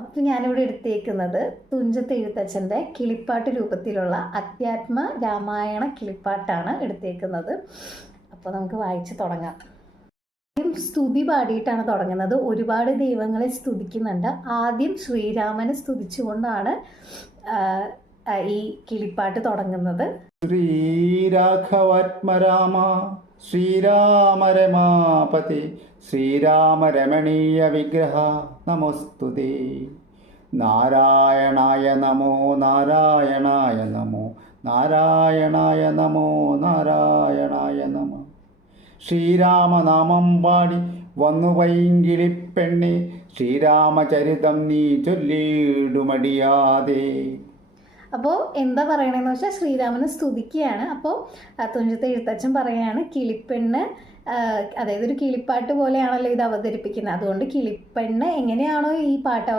അപ്പോൾ ഞാനിവിടെ എടുത്തേക്കുന്നത് തുഞ്ചത്ത് എഴുത്തച്ഛൻ്റെ കിളിപ്പാട്ട് രൂപത്തിലുള്ള അധ്യാത്മ രാമായണ കിളിപ്പാട്ടാണ് എടുത്തേക്കുന്നത്. അപ്പോൾ നമുക്ക് വായിച്ച് തുടങ്ങാം. സ്തുതി പാടിയിട്ടാണ് തുടങ്ങുന്നത്. ഒരുപാട് ദൈവങ്ങളെ സ്തുതിക്കുന്നുണ്ട്. ആദ്യം ശ്രീരാമനെ സ്തുതിച്ചുകൊണ്ടാണ് ഈ കിളിപ്പാട്ട് തുടങ്ങുന്നത്. ശ്രീരാഘവാത്മരാമ ശ്രീരാമരമാപതി ശ്രീരാമരമണീയ വിഗ്രഹ നമോസ്തുതേ. നാരായണായ നമോ നാരായണായ നമോ നാരായണായ നമോ നാരായണായ നമോ. ശ്രീരാമനാമം പാടി വന്നു പൈങ്കിളിപ്പെണ്ണെ ശ്രീരാമചരിതം നീ ചൊല്ലിടുമടിയാതെ. അപ്പോൾ എന്താ പറയണതെന്ന് വെച്ചാൽ ശ്രീരാമനെ സ്തുതിക്കുകയാണ്. അപ്പോൾ തുഞ്ചത്ത് എഴുത്തച്ഛൻ പറയുകയാണ് കിളിപ്പെണ്ണ്, അതായത് ഒരു കിളിപ്പാട്ട് പോലെയാണല്ലോ ഇത് അവതരിപ്പിക്കുന്നത്. അതുകൊണ്ട് കിളിപ്പെണ്ണ് എങ്ങനെയാണോ ഈ പാട്ട്